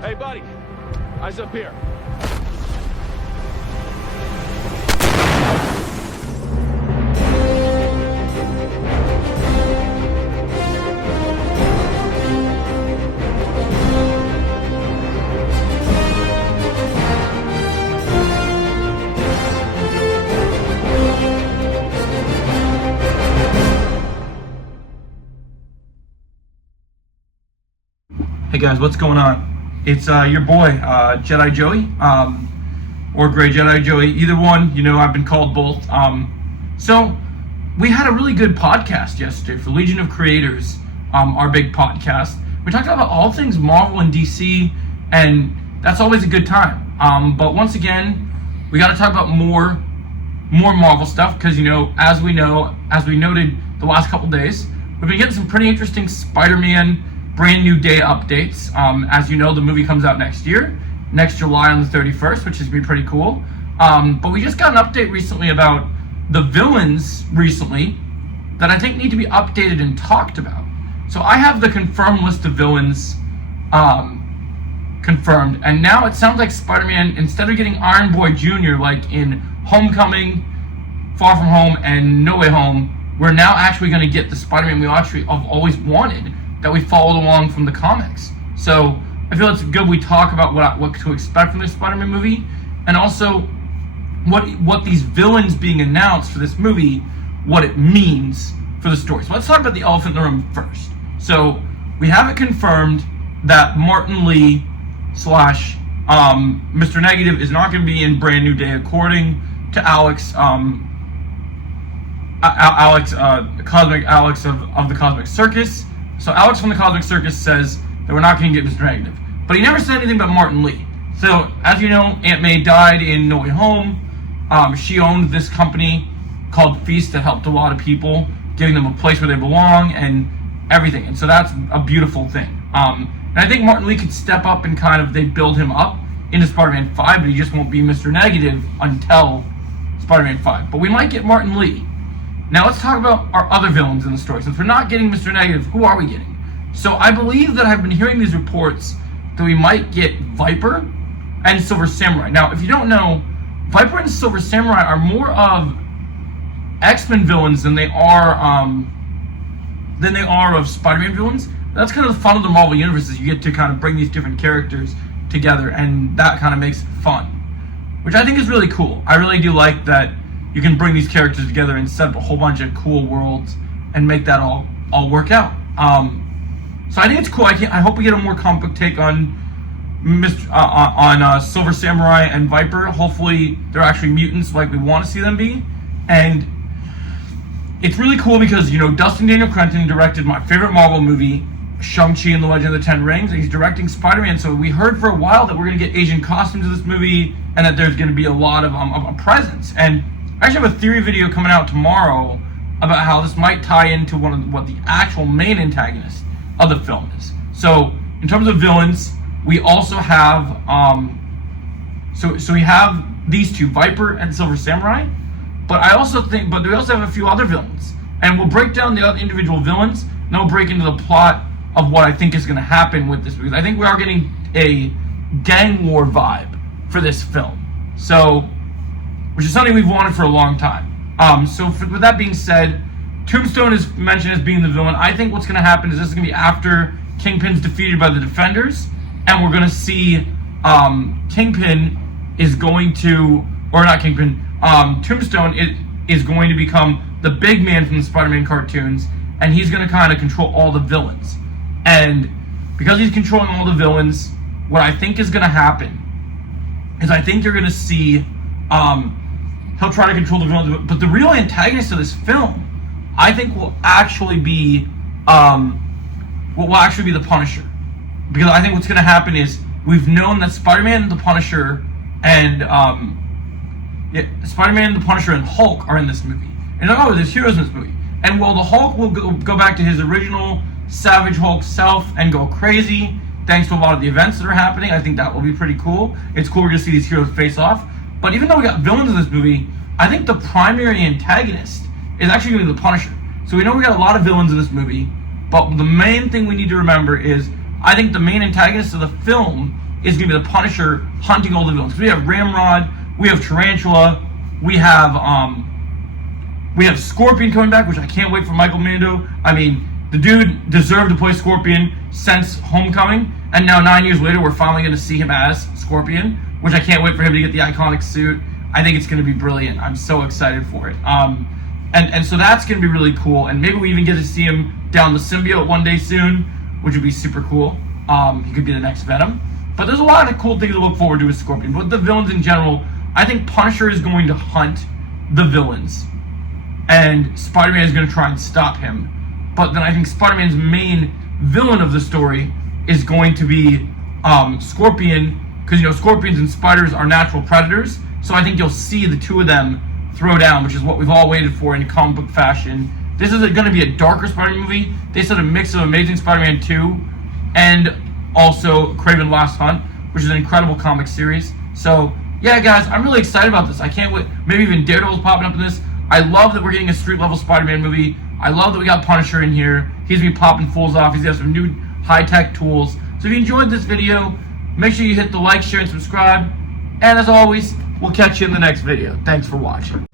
Hey, buddy. Eyes up here. Hey guys, what's going on? It's your boy, Jedi Joey, or Gray Jedi Joey, either one, you know, I've been called both. So, we had a really good podcast yesterday for Legion of Creators, our big podcast. We talked about all things Marvel and DC, and that's always a good time. But once again, we got to talk about more Marvel stuff, because, you know, as we noted the last couple days, we've been getting some pretty interesting Spider-Man brand new day updates. As you know, the movie comes out next July on the 31st, which is going to be pretty cool. But we just got an update recently about the villains recently that I think need to be updated and talked about. So I have the confirmed list of villains confirmed, and now it sounds like Spider-Man, instead of getting Iron Boy Jr. like in Homecoming, Far From Home, and No Way Home, we're now actually going to get the Spider-Man we actually have always wanted, that we followed along from the comics. So I feel it's good we talk about what to expect from this Spider-Man movie, and also what these villains being announced for this movie, what it means for the story. So let's talk about the elephant in the room first. So we have it confirmed that Martin Lee / Mr. Negative is not going to be in Brand New Day, according to Cosmic Alex of the Cosmic Circus. So Alex from the Cosmic Circus says that we're not going to get Mr. Negative. But he never said anything about Martin Lee. So, as you know, Aunt May died in No Way Home. She owned this company called Feast that helped a lot of people, giving them a place where they belong and everything. And so that's a beautiful thing. And I think Martin Lee could step up and they build him up into Spider-Man 5, but he just won't be Mr. Negative until Spider-Man 5. But we might get Martin Lee. Now let's talk about our other villains in the story. Since we're not getting Mr. Negative, who are we getting? So I believe that I've been hearing these reports that we might get Viper and Silver Samurai. Now, if you don't know, Viper and Silver Samurai are more of X-Men villains than they are of Spider-Man villains. That's kind of the fun of the Marvel Universe, is you get to bring these different characters together, and that kind of makes it fun, which I think is really cool. I really do like that you can bring these characters together and set up a whole bunch of cool worlds and make that all work out. So I think it's cool. I hope we get a more comic book take on Silver Samurai and Viper. Hopefully they're actually mutants like we want to see them be. And it's really cool because, you know, Dustin Daniel Cretton directed my favorite Marvel movie, Shang-Chi and the Legend of the Ten Rings, and he's directing Spider-Man. So we heard for a while that we're going to get Asian costumes in this movie and that there's going to be a lot of a presence. And I actually have a theory video coming out tomorrow about how this might tie into what the actual main antagonist of the film is. So, in terms of villains, we also have so we have these two, Viper and Silver Samurai. But we also have a few other villains, and we'll break down the other individual villains, and then we'll break into the plot of what I think is going to happen with this, because I think we are getting a gang war vibe for this film. So, which is something we've wanted for a long time. With that being said, Tombstone is mentioned as being the villain. I think what's going to happen is this is going to be after Kingpin's defeated by the Defenders, and we're going to see Tombstone is going to become the big man from the Spider-Man cartoons, and he's going to control all the villains. And because he's controlling all the villains, what I think is going to happen is I think you're going to see he'll try to control the villains, but the real antagonist of this film, I think, will actually be the Punisher. Because I think what's going to happen is we've known that Spider-Man, the Punisher, and Hulk are in this movie. And there's heroes in this movie. And while the Hulk will go back to his original Savage Hulk self and go crazy, thanks to a lot of the events that are happening, I think that will be pretty cool. It's cool we're going to see these heroes face off. But even though we got villains in this movie, I think the primary antagonist is actually going to be the Punisher. So we know we got a lot of villains in this movie, but the main thing we need to remember is I think the main antagonist of the film is going to be the Punisher hunting all the villains. We have Ramrod, we have Tarantula, we have Scorpion coming back, which I can't wait for Michael Mando. I mean, the dude deserved to play Scorpion since Homecoming, and now 9 years later, we're finally going to see him as Scorpion, which I can't wait for him to get the iconic suit. I think it's going to be brilliant. I'm so excited for it. And so that's going to be really cool, and maybe we even get to see him down the symbiote one day soon, which would be super cool. He could be the next Venom. But there's a lot of cool things to look forward to with Scorpion. But the villains in general, I think Punisher is going to hunt the villains, and Spider-Man is going to try and stop him. But then I think Spider-Man's main villain of the story is going to be Scorpion, because scorpions and spiders are natural predators. So I think you'll see the two of them throw down, which is what we've all waited for in comic book fashion. This is going to be a darker Spider-Man movie. They said a mix of Amazing Spider-Man 2 and also Kraven Last Hunt, which is an incredible comic series. So yeah, guys, I'm really excited about this. I can't wait. Maybe even Daredevil's popping up in this. I love that we're getting a street-level Spider-Man movie. I love that we got Punisher in here. He's going to be popping fools off. He's got some new high-tech tools. So if you enjoyed this video, make sure you hit the like, share, and subscribe. And as always, we'll catch you in the next video. Thanks for watching.